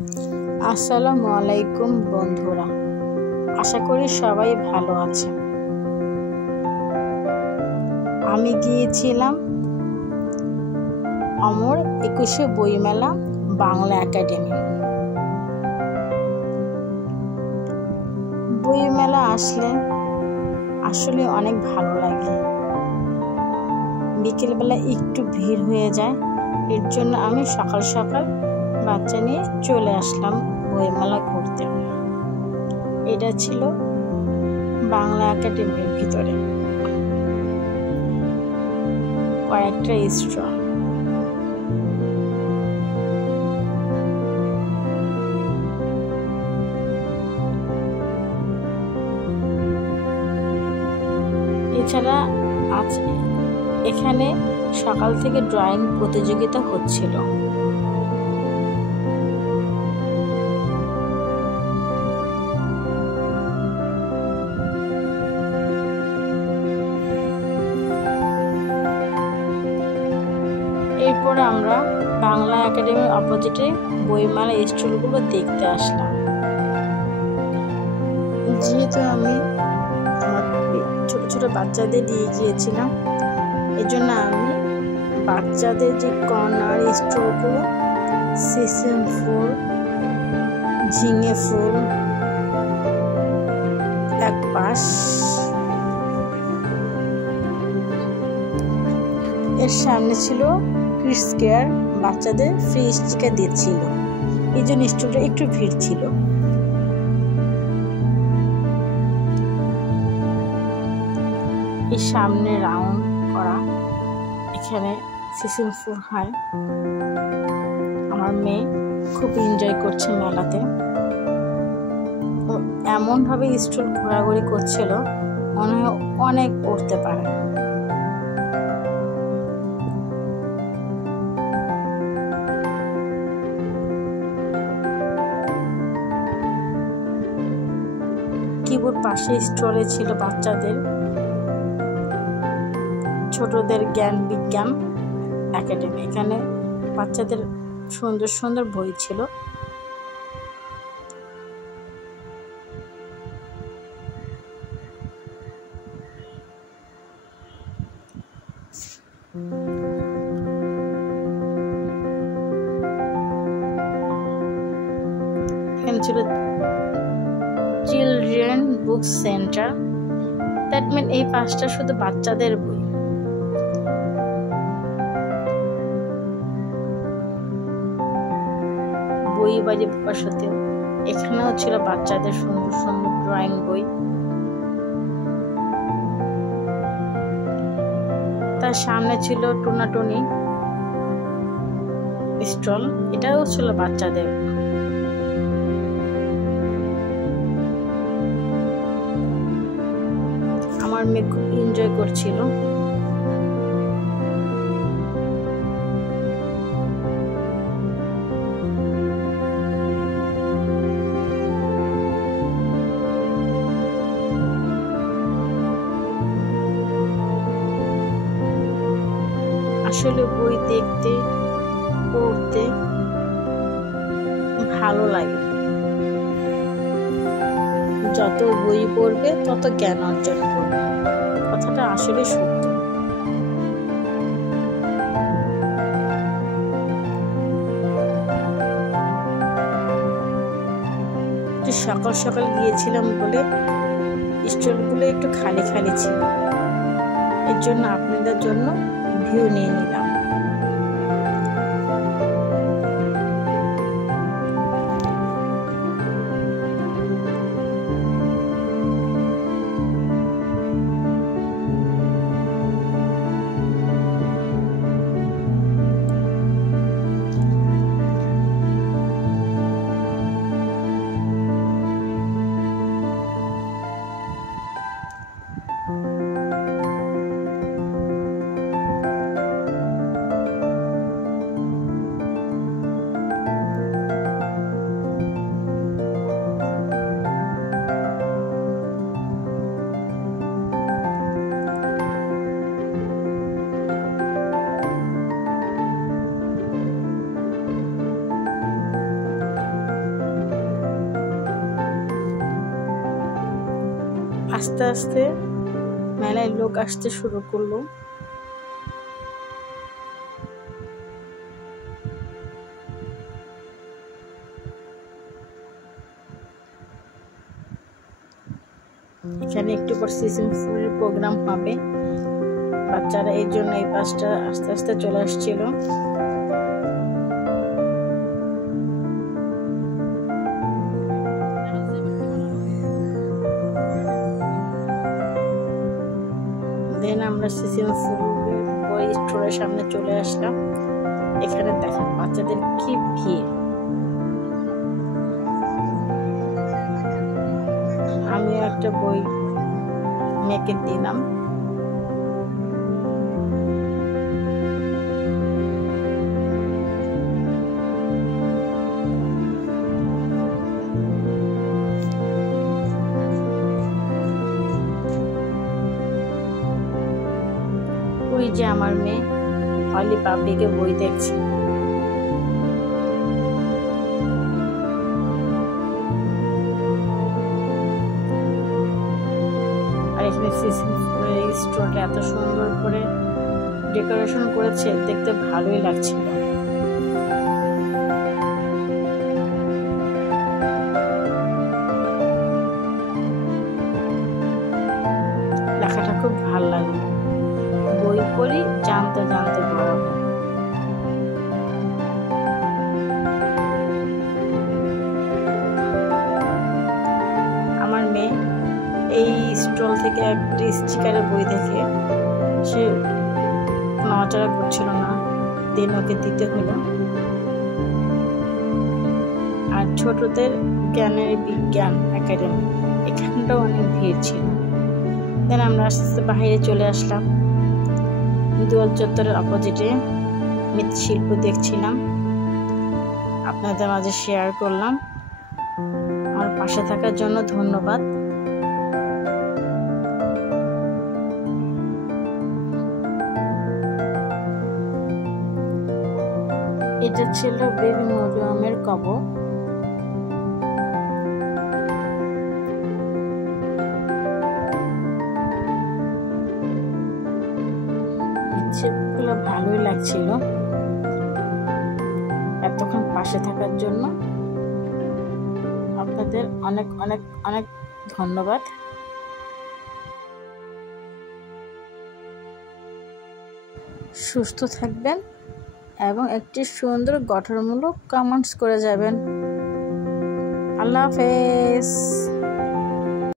আসসালামু আলাইকুম বন্ধুরা, আশা করি সবাই ভালো আছে। আমি গিয়েছিলাম অমর 21শে বইমেলা বাংলা একাডেমি। বইমেলা আসলে অনেক ভালো লাগে। বিকেলবেলা একটু ভিড় হয়ে যায়, এর জন্য আমি সকাল সকাল বাচ্চা নিয়ে চলে আসলাম বইমেলা ঘুরতে। এটা ছিল বাংলা একাডেমির ভিতরে কয়েকটা স্টল। এছাড়া আছে এখানে সকাল থেকে ড্রয়িং প্রতিযোগিতা হচ্ছিল। এরপরে আমরা বাংলা একাডেমির অপোজিটে বইমেলা স্টলগুলো দেখতে আসলাম। যেহেতু আমি আমার ছোট ছোট বাচ্চাদের নিয়ে গিয়েছিলাম, এই জন্য আমি বাচ্চাদের যে কর্নার স্টলগুলো, সিসিম ফুল, ঝিঙে ফুল এক পাশ, এর সামনে ছিল কিডস কেয়ার, বাচ্চাদের ফ্রি স্টিকার দিচ্ছিল, এই জন্য স্টলটা একটু ভিড় ছিল। এই সামনে রাউন্ড করা, এখানে সিসিম ফুল হয়। আমার মেয়ে খুব এনজয় করছে মেলাতে। এমনভাবে স্টল ঘোরাঘুরি করছিল, মনে হয় অনেক উঠতে পারে। কিবোর্ড পাশে স্টলে ছিল বাচ্চাদের ছোটদের জ্ঞান বিজ্ঞান একাডেমি। এখানে বাচ্চাদের সুন্দর সুন্দর বই ছিল। এখানে ছিল children book center, that mean এই পাঁচটা শুধু বাচ্চাদের বই। বই বাড়ি প্রকাশতেও এখানেও ছিল বাচ্চাদের সুন্দর সুন্দর ড্রয়িং বই। তার সামনে ছিল টুনাটুনি স্টল, এটাও ছিল বাচ্চাদের। আমার মেয়ে খুব এনজয় করছিল। আসলে বই দেখতে পড়তে ভালো লাগে। যত বই পড়বে তত জ্ঞান অর্জন করবে, কথাটা আসলে সত্য। সকাল সকাল গিয়েছিলাম বলে স্টলগুলো একটু খালি খালি ছিল, এর জন্য আপনাদের জন্য ভিউ নিয়ে নিলাম। আস্তে আস্তে মেলায় লোক আসতে শুরু করলো। এখানে একটু পর সিজন ফুলের প্রোগ্রাম হবে, বাচ্চারা এই জন্য এই পাশটা আস্তে আস্তে চলে আসছিল। দেন আমরা সিজন ফুলের বই স্টোরের সামনে চলে আসলাম। এখানে দেখেন বাচ্চাদের কি ভিড়। আমিও একটা বই মেয়েকে দিলাম। ওই যে আমার মেয়ে অলি পাবলিকে বই দেখছে। আর এখানে স্টোরটা এত সুন্দর করে ডেকোরেশন করেছে, দেখতে ভালোই লাগছিল। লেখাটা খুব ভালো লাগে, বই পড়ি জানতে জানতে বড় হয়। আমার মেয়ে এই স্টল থেকে একটা স্টিকারের বই দেখে সে নড়াচড়া করছিল না, দেন ওকে দিতে হলো। আর ছোটদের জ্ঞানের বিজ্ঞান একাডেমি, এখানটাও অনেক ভিড় ছিল। দেন আমরা আস্তে আস্তে বাইরে চলে আসলাম। দুয়ার চত্বরের অপোজিটে মৃৎশিল্প দেখছিলাম, আপনাদের মাঝে শেয়ার করলাম। আমার পাশে থাকার জন্য ধন্যবাদ। এটা ছিল বেবি মরিয়মের কবর। সেগুলো ভালোই লাগছিল। এতক্ষণ পাশে থাকার জন্য আপনাদের অনেক অনেক অনেক ধন্যবাদ। সুস্থ থাকবেন এবং একটি সুন্দর গঠনমূলক কমেন্টস করে যাবেন। আল্লাহ হাফেজ।